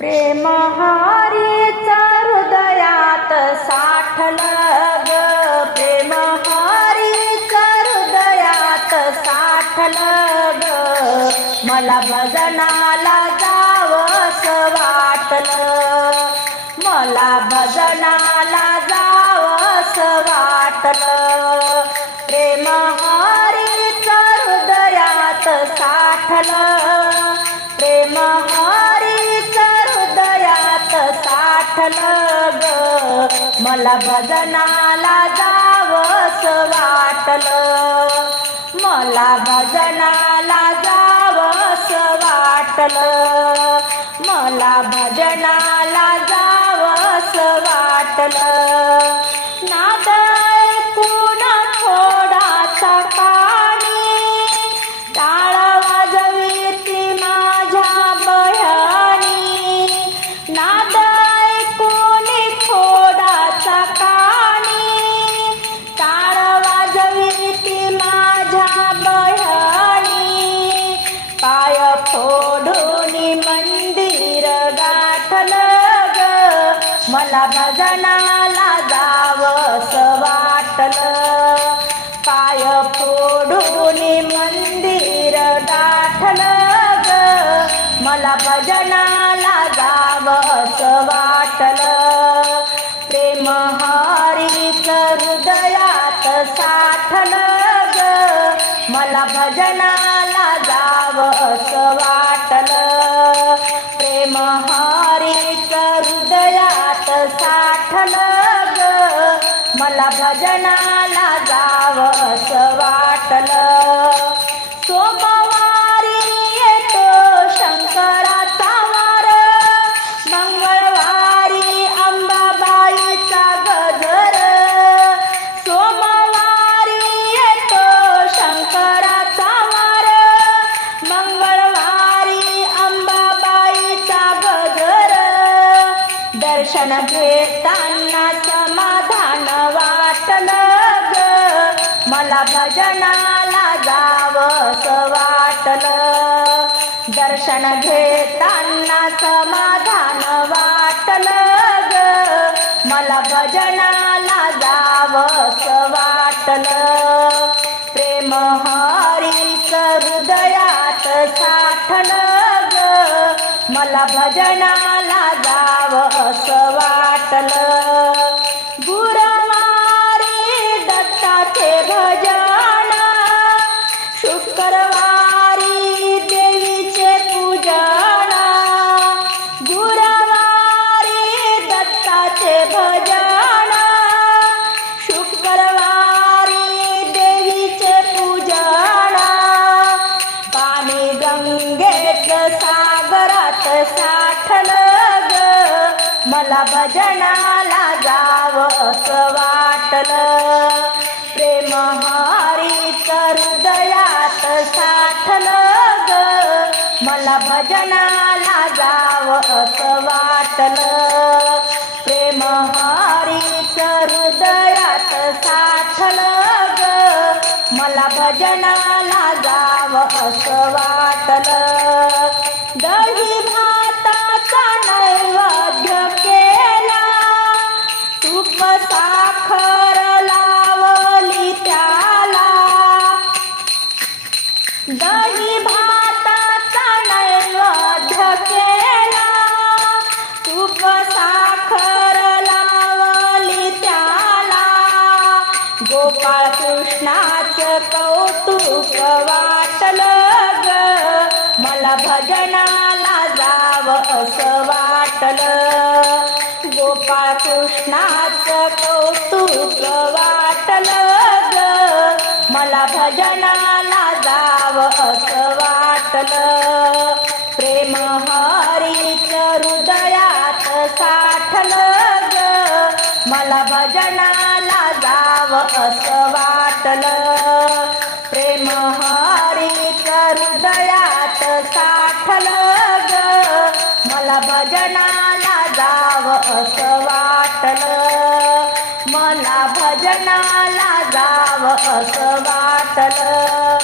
प्रेम हरीचा हृदयात साठलं ग. प्रेम हरीचा हृदयात साठलं ग. मला भजनाला जावस वाटलं. मला भजनाला जावस वाटलं. प्रेम हरीचा हृदयात साठलं. प्रेम वाटलं ग मला भजनाला जावस वाटलं. मला भजनाला जावस वाटलं. मला भजनाला जावस वाटलं. मला भजनाला जावंस वाटलं. पाय फोडून मंदिर गाठलं ग. मला भजनाला जावंस वाटलं. मला भजनाला जावंस वाटलं. सोबत दर्शन घेताना समाधान वाटलं ग. मला भजनाला जावंस वाटलं. दर्शन घेताना समाधान वाटलं ग. मला भजनाला जावंस वाटलं. प्रेम हरीच हृदयात साठलं ग. मला भजनाला जा असं वाटलं गुरुवारी दत्ताचे भजन शुक्रवारी देवीचे पूजन गुरुवारी दत्ताचे भजन शुक्रवारी देवीचे पूजन पाणी गंगेच सागरात साठलं. मला भजनाला असं वाटलं. प्रेम हरीच हृदयात साठलं ग. मला भजनाला जावंस वाटलं. प्रेम हरीच हृदयात साठलं ग. मला भजनाला असं वाटलं. गोपाळ कृष्णाच कौतुक वाटल ग. मला भजनाला जावं असं वाटल. गोपाळ कृष्णाचं कौतुक वाटल ग. मला भजनाला जावं असं वाटलं. प्रेम हा मला भजनाला जावं असं वाटलं. प्रेम हरीच हृदयात साठलं ग. मला भजनाला जावं असं वाटलं. मला भजनाला जावं असं वाटलं.